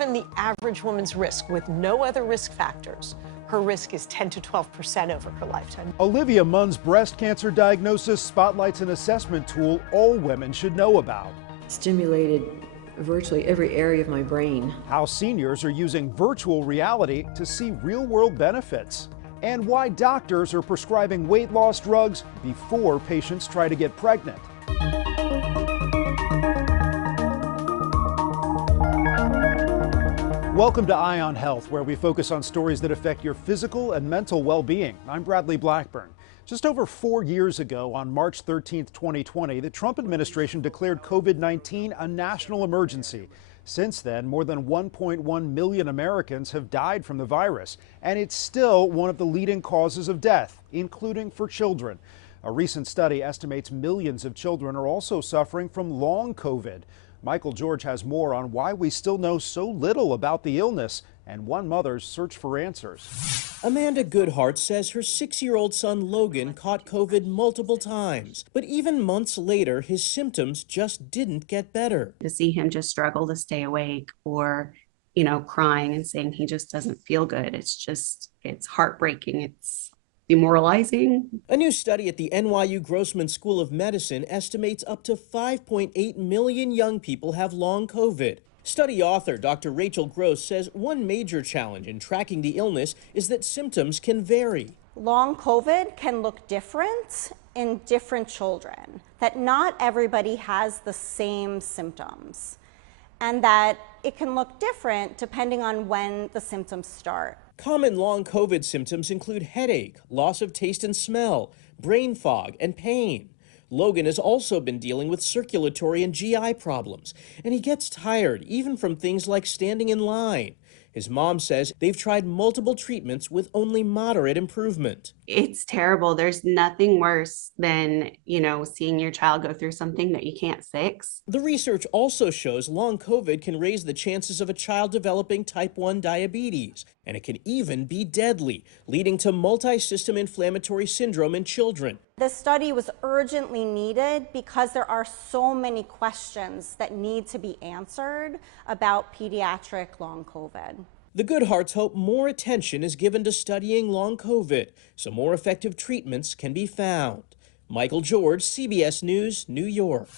even the average woman's risk with no other risk factors, her risk is 10 to 12% over her lifetime. Olivia Munn's breast cancer diagnosis spotlights an assessment tool all women should know about. Stimulated virtually every area of my brain. How seniors are using virtual reality to see real-world benefits. And why doctors are prescribing weight loss drugs before patients try to get pregnant. Welcome to Eye on Health, where we focus on stories that affect your physical and mental well-being. I'm Bradley Blackburn. Just over 4 years ago, on March 13, 2020, the Trump administration declared COVID-19 a national emergency. Since then, more than 1.1 million Americans have died from the virus, and it's still one of the leading causes of death, including for children. A recent study estimates millions of children are also suffering from long COVID. Michael George has more on why we still know so little about the illness and one mother's search for answers. Amanda Goodhart says her 6-year-old son Logan caught COVID multiple times, but even months later, his symptoms just didn't get better. To see him just struggle to stay awake or, crying and saying he just doesn't feel good, it's heartbreaking. It's demoralizing. A new study at the NYU Grossman School of Medicine estimates up to 5.8 million young people have long COVID. Study author Dr. Rachel Gross says one major challenge in tracking the illness is that symptoms can vary. Long COVID can look different in different children, that not everybody has the same symptoms, and that it can look different depending on when the symptoms start. Common long COVID symptoms include headache, loss of taste and smell, brain fog, and pain. Logan has also been dealing with circulatory and GI problems, and he gets tired even from things like standing in line. His mom says they've tried multiple treatments with only moderate improvement. It's terrible. There's nothing worse than, seeing your child go through something that you can't fix. The research also shows long COVID can raise the chances of a child developing type 1 diabetes, and it can even be deadly, leading to multi-system inflammatory syndrome in children. This study was urgently needed because there are so many questions that need to be answered about pediatric long COVID. The Goodharts hope more attention is given to studying long COVID so more effective treatments can be found. Michael George, CBS News, New York.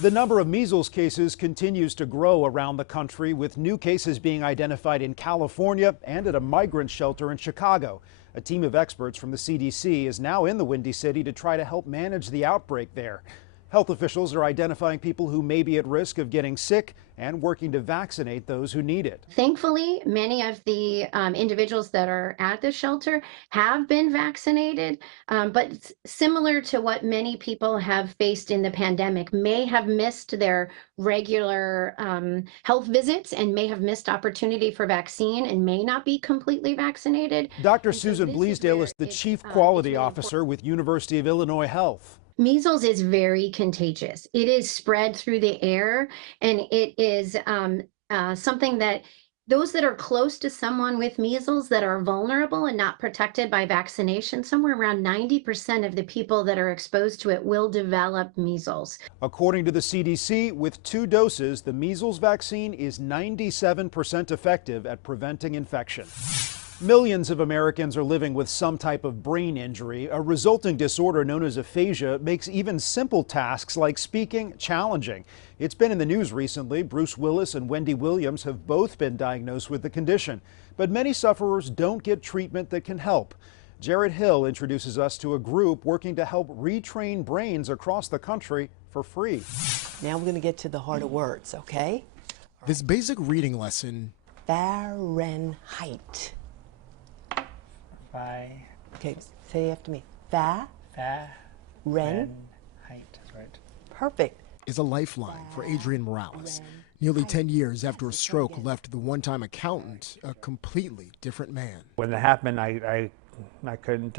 The number of measles cases continues to grow around the country, with new cases being identified in California and at a migrant shelter in Chicago. A team of experts from the CDC is now in the Windy City to try to help manage the outbreak there. Health officials are identifying people who may be at risk of getting sick and working to vaccinate those who need it. Thankfully, many of the individuals that are at the shelter have been vaccinated, but similar to what many people have faced in the pandemic, may have missed their regular health visits and may have missed opportunity for vaccine and may not be completely vaccinated. Dr. Susan Bleasdale is the Chief Quality Officer with University of Illinois Health. Measles is very contagious. It is spread through the air, and it is something that those that are close to someone with measles that are vulnerable and not protected by vaccination, somewhere around 90% of the people that are exposed to it will develop measles. According to the CDC, with 2 doses, the measles vaccine is 97% effective at preventing infection. Millions of Americans are living with some type of brain injury. A resulting disorder known as aphasia makes even simple tasks like speaking challenging. It's been in the news recently. Bruce Willis and Wendy Williams have both been diagnosed with the condition, but many sufferers don't get treatment that can help. Jared Hill introduces us to a group working to help retrain brains across the country for free. Now we're going to get to the harder words, okay? This basic reading lesson. Fahrenheit. Okay, say after me. Height. That's right. Perfect. Is a lifeline for Adrian Morales. Nearly 10 years after a stroke left the one-time accountant a completely different man. When it happened, I couldn't.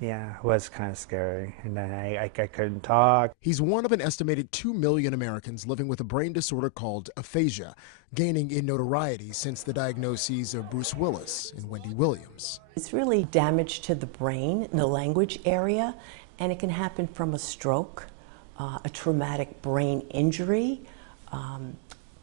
Yeah, it was kind of scary, and then I couldn't talk. He's one of an estimated 2 million Americans living with a brain disorder called aphasia, gaining in notoriety since the diagnoses of Bruce Willis and Wendy Williams. It's really damage to the brain in the language area, and it can happen from a stroke, a traumatic brain injury,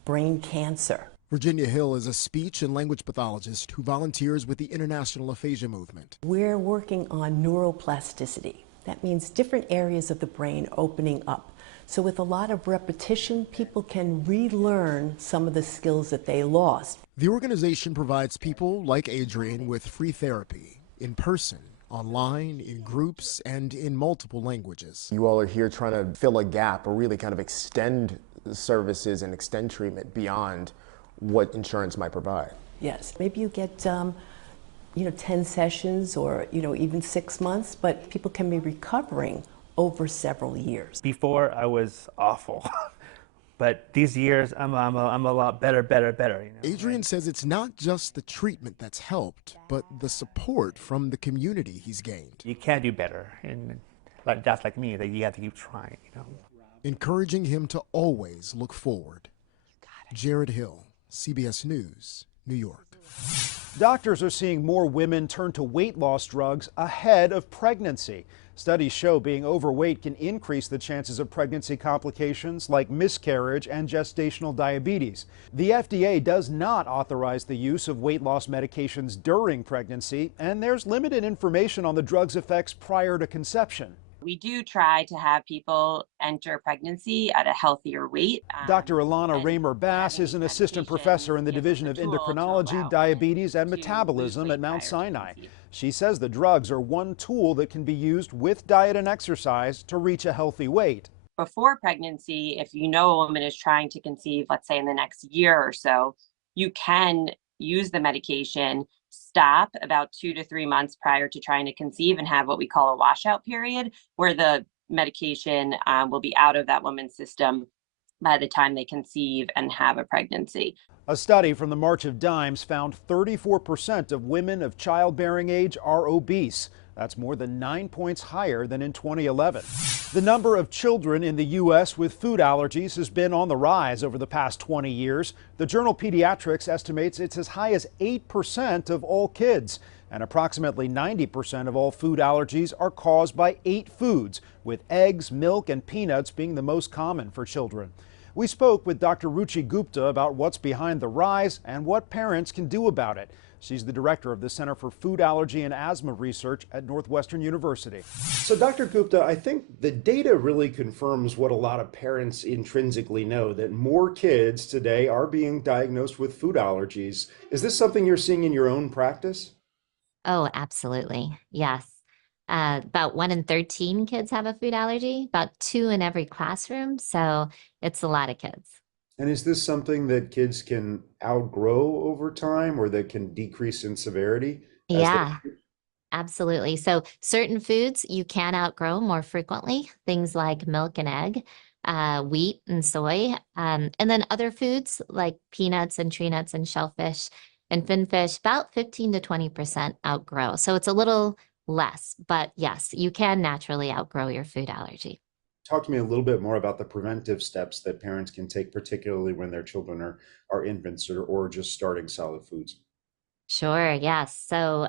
brain cancer. Virginia Hill is a speech and language pathologist who volunteers with the International Aphasia Movement. We're working on neuroplasticity. That means different areas of the brain opening up. So with a lot of repetition, people can relearn some of the skills that they lost. The organization provides people like Adrian with free therapy, in person, online, in groups, and in multiple languages. You all are here trying to fill a gap or really kind of extend services and extend treatment beyond what insurance might provide. Yes, maybe you get 10 sessions or even 6 months, but people can be recovering over several years. Before I was awful, but these years I'm a lot better. Adrian says it's not just the treatment that's helped, but the support from the community he's gained. You can do better, and that's like me, that you have to keep trying. Encouraging him to always look forward. Jared Hill, CBS News, New York. Doctors are seeing more women turn to weight loss drugs ahead of pregnancy. Studies show being overweight can increase the chances of pregnancy complications like miscarriage and gestational diabetes. The FDA does not authorize the use of weight loss medications during pregnancy, and there's limited information on the drug's effects prior to conception. We do try to have people enter pregnancy at a healthier weight. Dr. Ilana Raymer-Bass is an assistant professor in the Division of Endocrinology, Diabetes, and Metabolism at Mount Sinai. She says the drugs are one tool that can be used with diet and exercise to reach a healthy weight. Before pregnancy, if you know a woman is trying to conceive, let's say in the next year or so, you can use the medication, stop about 2 to 3 months prior to trying to conceive, and have what we call a washout period, where the medication will be out of that woman's system by the time they conceive and have a pregnancy. A study from the March of Dimes found 34% of women of childbearing age are obese. That's more than 9 points higher than in 2011. The number of children in the U.S. with food allergies has been on the rise over the past 20 years. The journal Pediatrics estimates it's as high as 8% of all kids. And approximately 90% of all food allergies are caused by 8 foods, with eggs, milk, and peanuts being the most common for children. We spoke with Dr. Ruchi Gupta about what's behind the rise and what parents can do about it. She's the director of the Center for Food Allergy and Asthma Research at Northwestern University. So, Dr. Gupta, I think the data really confirms what a lot of parents intrinsically know, that more kids today are being diagnosed with food allergies. Is this something you're seeing in your own practice? Oh, absolutely. Yes. About 1 in 13 kids have a food allergy, about 2 in every classroom. So it's a lot of kids. And is this something that kids can outgrow over time or that can decrease in severity? Yeah, absolutely. So certain foods you can outgrow more frequently, things like milk and egg, wheat and soy, and then other foods like peanuts and tree nuts and shellfish and finfish, about 15 to 20% outgrow. So it's a little less, but yes, you can naturally outgrow your food allergy. Talk to me a little bit more about the preventive steps that parents can take, particularly when their children are infants or just starting solid foods. Sure, yes. So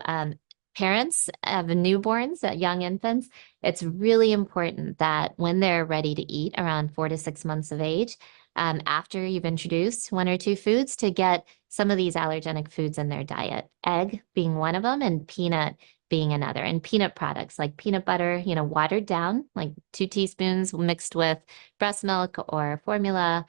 parents of newborns, young infants, it's really important that when they're ready to eat around 4 to 6 months of age, after you've introduced 1 or 2 foods, to get some of these allergenic foods in their diet, egg being one of them and peanut being another. And peanut products like peanut butter, watered down, like 2 teaspoons mixed with breast milk or formula,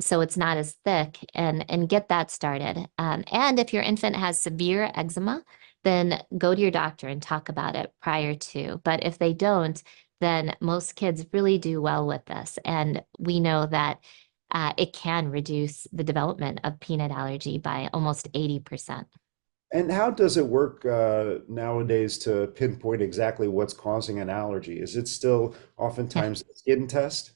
so it's not as thick, and get that started. And if your infant has severe eczema, then go to your doctor and talk about it prior to. But if they don't, then most kids really do well with this. And we know that it can reduce the development of peanut allergy by almost 80%. And how does it work nowadays to pinpoint exactly what's causing an allergy? Is it still oftentimes a skin test?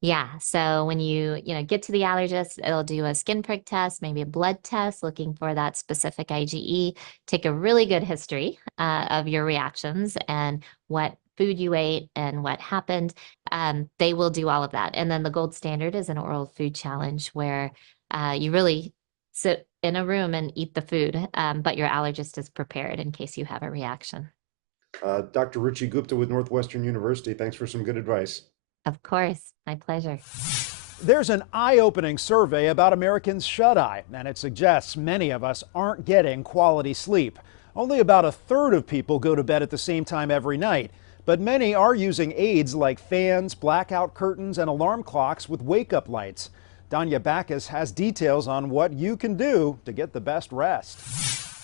Yeah, so when you get to the allergist, it'll do a skin prick test, maybe a blood test looking for that specific IgE, take a really good history of your reactions and what food you ate and what happened. They will do all of that. And then the gold standard is an oral food challenge where you really sit in a room and eat the food, but your allergist is prepared in case you have a reaction. Dr. Ruchi Gupta with Northwestern University, thanks for some good advice. Of course, my pleasure. There's an eye-opening survey about Americans' shut-eye, and it suggests many of us aren't getting quality sleep. Only about a third of people go to bed at the same time every night, but many are using aids like fans, blackout curtains, and alarm clocks with wake-up lights. Danya Backus has details on what you can do to get the best rest.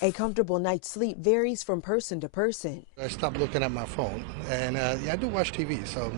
A comfortable night's sleep varies from person to person. I stopped looking at my phone, and I do watch TV, so,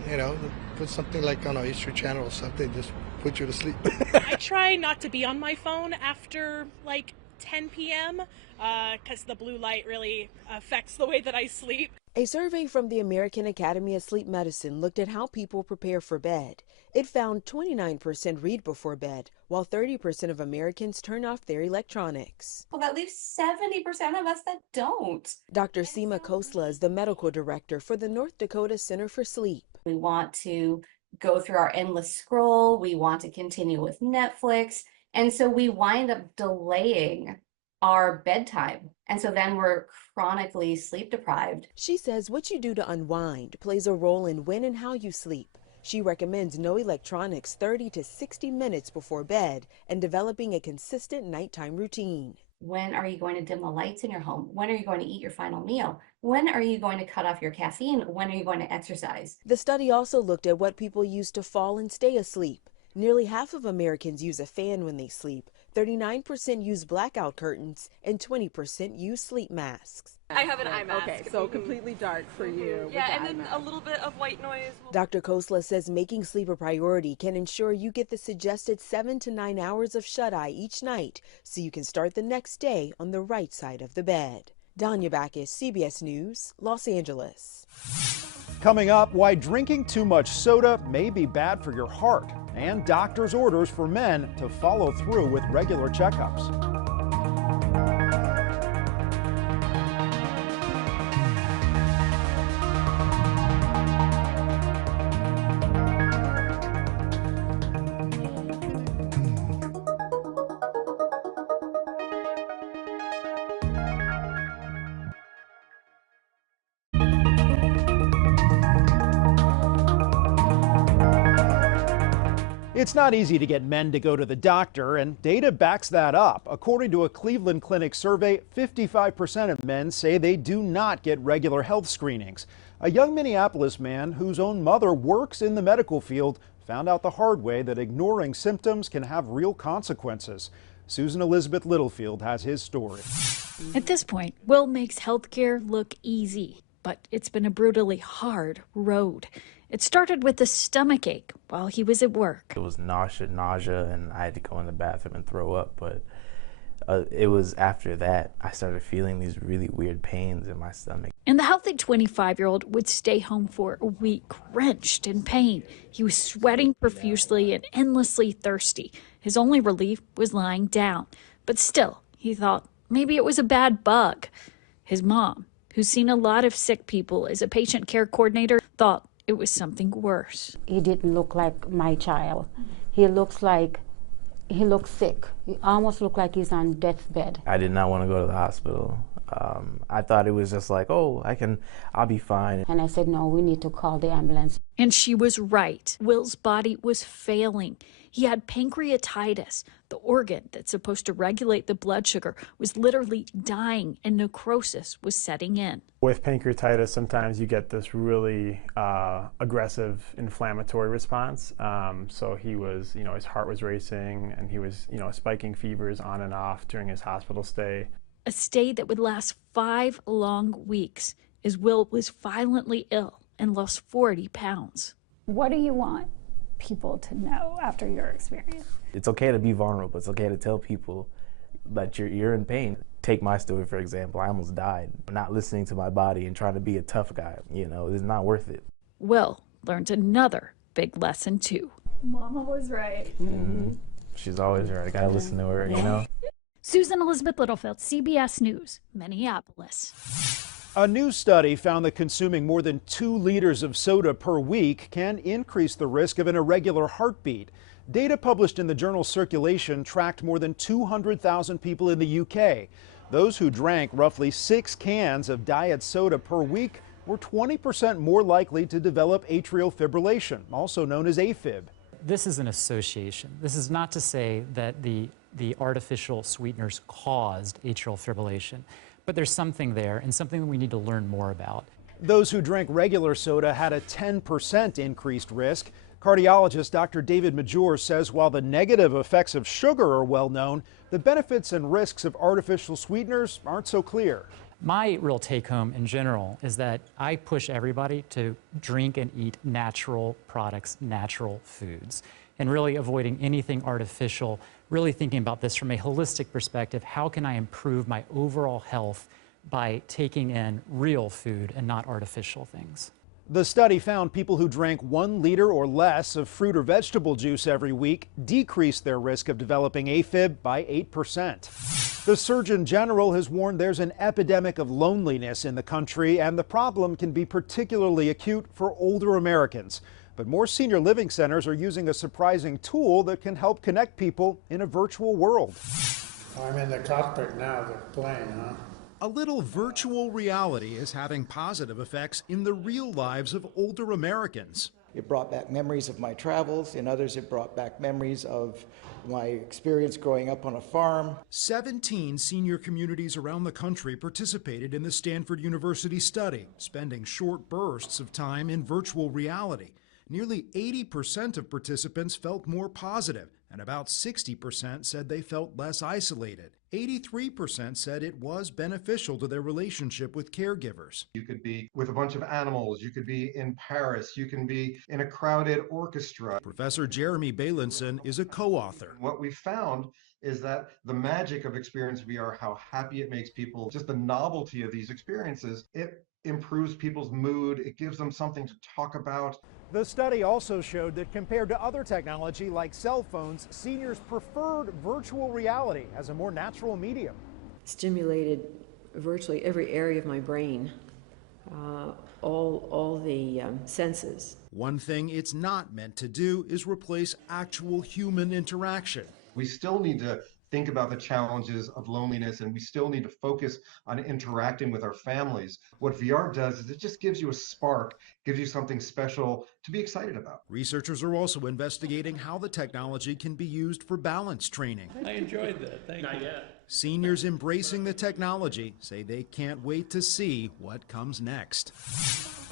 put something like on a History Channel or something, just put you to sleep. I try not to be on my phone after like 10 p.m. Because the blue light really affects the way that I sleep. A survey from the American Academy of Sleep Medicine looked at how people prepare for bed. It found 29% read before bed, while 30% of Americans turn off their electronics. Well, that leaves 70% of us that don't. Dr. Seema Khosla is the medical director for the North Dakota Center for Sleep. We want to go through our endless scroll. We want to continue with Netflix. And so we wind up delaying our bedtime. And so then we're chronically sleep deprived. She says what you do to unwind plays a role in when and how you sleep. She recommends no electronics 30 to 60 minutes before bed and developing a consistent nighttime routine. When are you going to dim the lights in your home? When are you going to eat your final meal? When are you going to cut off your caffeine? When are you going to exercise? The study also looked at what people use to fall and stay asleep. Nearly half of Americans use a fan when they sleep, 39% use blackout curtains, and 20% use sleep masks. I have an eye mask. Okay, so completely dark for you. Yeah, and then a little bit of white noise. Dr. Khosla says making sleep a priority can ensure you get the suggested 7 to 9 hours of shut-eye each night so you can start the next day on the right side of the bed. Danya Backus, CBS News, Los Angeles. Coming up, why drinking too much soda may be bad for your heart, and doctors' orders for men to follow through with regular checkups. It's not easy to get men to go to the doctor, and data backs that up. According to a Cleveland Clinic survey, 55% of men say they do not get regular health screenings. A young Minneapolis man whose own mother works in the medical field found out the hard way that ignoring symptoms can have real consequences. Susan Elizabeth Littlefield has his story. At this point, Will makes healthcare look easy, but it's been a brutally hard road. It started with a stomach ache while he was at work. It was nausea, and I had to go in the bathroom and throw up, but it was after that I started feeling these really weird pains in my stomach. And the healthy 25-year-old would stay home for a week, wrenched in pain. He was sweating profusely and endlessly thirsty. His only relief was lying down. But still, he thought maybe it was a bad bug. His mom, who's seen a lot of sick people as a patient care coordinator, thought it was something worse. He didn't look like my child. He looks sick. He almost looked like he's on deathbed. I did not want to go to the hospital. I thought it was just like, oh, I'll be fine. And I said, no, we need to call the ambulance. And she was right. Will's body was failing. He had pancreatitis. The organ that's supposed to regulate the blood sugar was literally dying, and necrosis was setting in. With pancreatitis, sometimes you get this really aggressive inflammatory response. So he was, his heart was racing, and he was, spiking fevers on and off during his hospital stay. A stay that would last 5 long weeks, as Will was violently ill and lost 40 pounds. What do you want people to know after your experience? It's okay to be vulnerable. It's okay to tell people that you're in pain. Take my story, for example. I almost died. Not listening to my body and trying to be a tough guy, it's not worth it. Will learned another big lesson, too. Mama was right. Mm-hmm. She's always right. I gotta listen to her, Susan Elizabeth Littlefield, CBS News, Minneapolis. A new study found that consuming more than 2 liters of soda per week can increase the risk of an irregular heartbeat. Data published in the journal Circulation tracked more than 200,000 people in the UK. Those who drank roughly 6 cans of diet soda per week were 20% more likely to develop atrial fibrillation, also known as AFib. this is an association. This is not to say that the artificial sweeteners caused atrial fibrillation, but there's something there and something that we need to learn more about. Those who drank regular soda had a 10% increased risk. Cardiologist Dr. David Major says while the negative effects of sugar are well known, the benefits and risks of artificial sweeteners aren't so clear. My real take home in general is that I push everybody to drink and eat natural products, natural foods, and really avoiding anything artificial, really thinking about this from a holistic perspective. How can I improve my overall health by taking in real food and not artificial things? The study found people who drank 1 liter or less of fruit or vegetable juice every week decreased their risk of developing AFib by 8%. The Surgeon General has warned there's an epidemic of loneliness in the country, and the problem can be particularly acute for older Americans. But more senior living centers are using a surprising tool that can help connect people in a virtual world. I'm in the cockpit now, they're playing, huh? A little virtual reality is having positive effects in the real lives of older Americans. It brought back memories of my travels. In others, it brought back memories of my experience growing up on a farm. 17 senior communities around the country participated in the Stanford University study, spending short bursts of time in virtual reality. Nearly 80% of participants felt more positive, and about 60% said they felt less isolated. 83% said it was beneficial to their relationship with caregivers. You could be with a bunch of animals, you could be in Paris, you can be in a crowded orchestra. Professor Jeremy Bailenson is a co-author. What we found is that the magic of experience VR, how happy it makes people, just the novelty of these experiences, it improves people's mood, it gives them something to talk about. The study also showed that compared to other technology like cell phones, seniors preferred virtual reality as a more natural medium. Stimulated virtually every area of my brain, all the senses. One thing it's not meant to do is replace actual human interaction. We still need to think about the challenges of loneliness, and we still need to focus on interacting with our families. What VR does is it just gives you a spark, gives you something special to be excited about. Researchers are also investigating how the technology can be used for balance training. I enjoyed that, thank you. Seniors embracing the technology say they can't wait to see what comes next.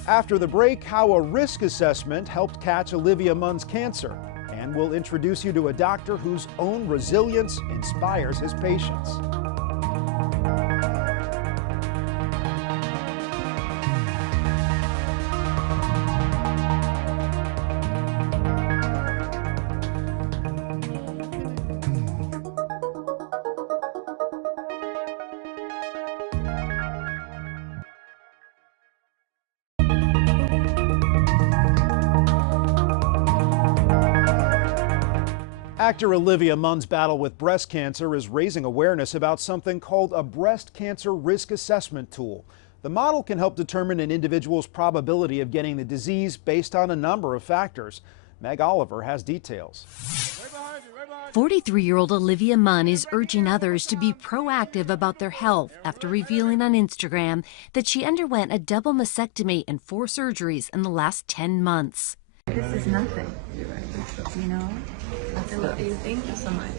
After the break, how a risk assessment helped catch Olivia Munn's cancer. And we'll introduce you to a doctor whose own resilience inspires his patients. Actor Olivia Munn's battle with breast cancer is raising awareness about something called a breast cancer risk assessment tool. The model can help determine an individual's probability of getting the disease based on a number of factors. Meg Oliver has details. 43-year-old Olivia Munn is urging others to be proactive about their health after revealing on Instagram that she underwent a double mastectomy and 4 surgeries in the last 10 months. This is nothing, you know? I love you. Thank you so much.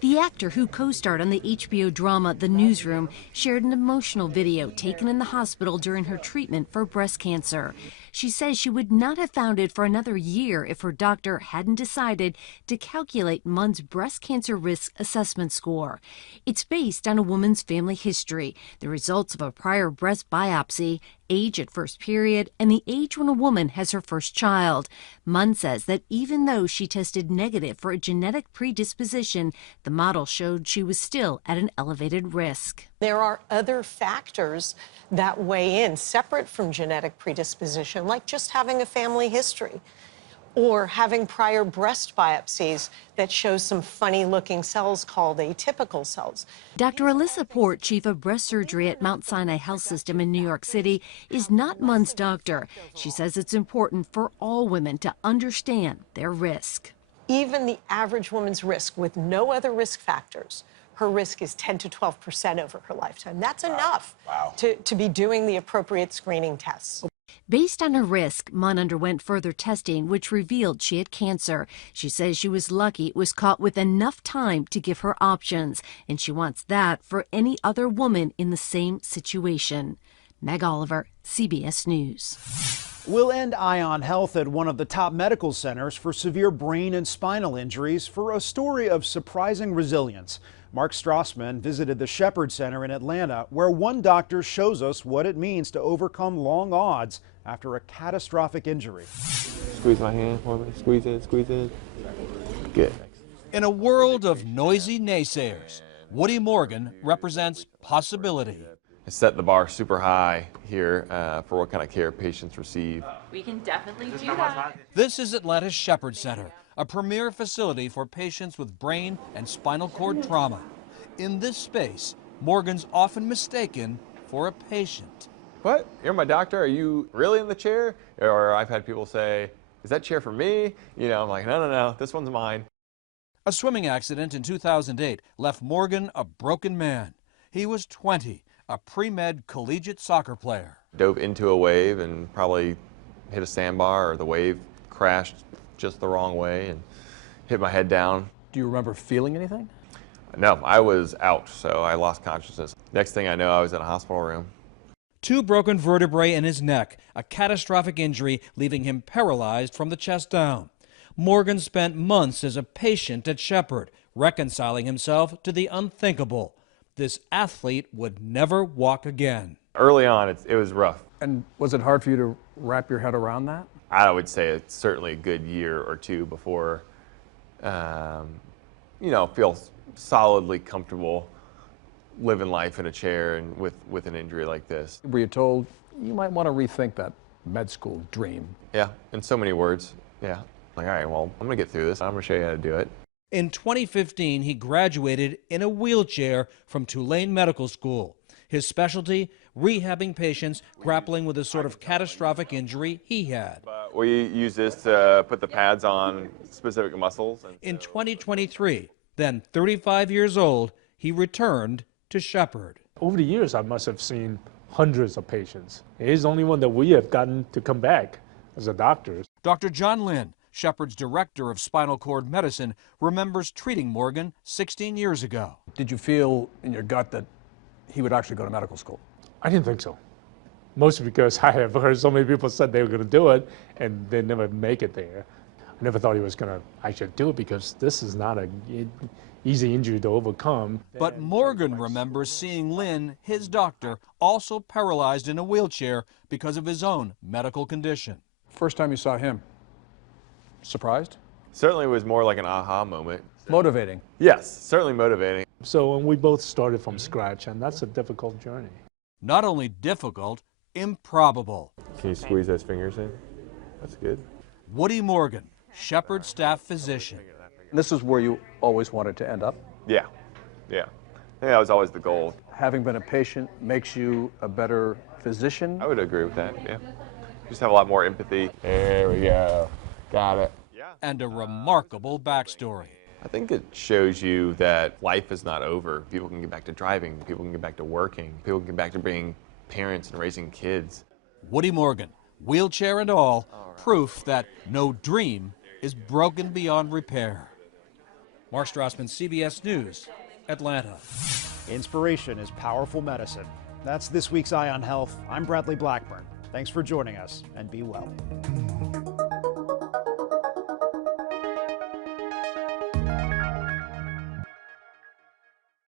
The actor who co-starred on the HBO drama The Newsroom shared an emotional video taken in the hospital during her treatment for breast cancer. She says she would not have found it for another year if her doctor hadn't decided to calculate Munn's breast cancer risk assessment score. It's based on a woman's family history, the results of a prior breast biopsy, age at first period, and the age when a woman has her first child. Munn says that even though she tested negative for a genetic predisposition, the model showed she was still at an elevated risk. There are other factors that weigh in separate from genetic predisposition, like just having a family history or having prior breast biopsies that show some funny-looking cells called atypical cells. Dr. Alyssa Port, chief of breast surgery at Mount Sinai Health System in New York City, is not Munn's doctor. She says it's important for all women to understand their risk. Even the average woman's risk with no other risk factors, her risk is 10 to 12% over her lifetime. That's enough to be doing the appropriate screening tests. Based on her risk, Munn underwent further testing, which revealed she had cancer. She says she was lucky it was caught with enough time to give her options, and she wants that for any other woman in the same situation. Meg Oliver, CBS News. We'll end Eye on Health at one of the top medical centers for severe brain and spinal injuries for a story of surprising resilience. Mark Strassman visited the Shepherd Center in Atlanta, where one doctor shows us what it means to overcome long odds after a catastrophic injury. Squeeze my hand for me. Squeeze it, squeeze it. Good. In a world of noisy naysayers, Woody Morgan represents possibility. I set the bar super high here for what kind of care patients receive. We can definitely do that. This is Atlanta's Shepherd Center, a premier facility for patients with brain and spinal cord trauma. In this space, Morgan's often mistaken for a patient. What? You're my doctor? Are you really in the chair? Or I've had people say, is that chair for me? You know, I'm like, no, no, no, this one's mine. A swimming accident in 2008 left Morgan a broken man. He was 20, a pre-med collegiate soccer player. Dove into a wave and probably hit a sandbar, or the wave crashed just the wrong way and hit my head down. Do you remember feeling anything? No, I was out, so I lost consciousness. Next thing I know, I was in a hospital room. 2 broken vertebrae in his neck, a catastrophic injury leaving him paralyzed from the chest down. Morgan spent months as a patient at Shepherd, reconciling himself to the unthinkable. This athlete would never walk again. Early on, it was rough. And was it hard for you to wrap your head around that? I would say it's certainly a good year or two before, feel solidly comfortable living life in a chair and with an injury like this. Were you told you might want to rethink that med school dream? Yeah, in so many words, yeah. Like, all right, well, I'm gonna get through this. I'm gonna show you how to do it. In 2015, he graduated in a wheelchair from Tulane Medical School. His specialty, rehabbing patients grappling with a sort of catastrophic injury he had. We use this to put the pads on specific muscles. In 2023, then 35 years old, he returned to Shepherd. Over the years, I must have seen hundreds of patients. He's the only one that we have gotten to come back as a doctor. Dr. John Lynn, Shepherd's director of spinal cord medicine, remembers treating Morgan 16 years ago. Did you feel in your gut that he would actually go to medical school? I didn't think so. Mostly because I have heard so many people said they were going to do it and they never make it there. I never thought he was going to actually do it because this is not an easy injury to overcome. But Morgan remembers seeing Lynn, his doctor, also paralyzed in a wheelchair because of his own medical condition. First time you saw him, surprised? Certainly was more like an aha moment. Motivating? Yes, certainly motivating. So when we both started from scratch, and that's a difficult journey. Not only difficult, improbable. Can you squeeze those fingers in? That's good. Woody Morgan, Shepherd staff physician. This is where you always wanted to end up? Yeah, yeah. I think that was always the goal. Having been a patient makes you a better physician? I would agree with that, yeah. Just have a lot more empathy. There we go. Got it. Yeah. And a remarkable backstory. I think it shows you that life is not over. People can get back to driving, people can get back to working, people can get back to being parents and raising kids. Woody Morgan, wheelchair and all, proof that no dream is broken beyond repair. Mark Strassman, CBS News, Atlanta. Inspiration is powerful medicine. That's this week's Eye on Health. I'm Bradley Blackburn. Thanks for joining us, and be well.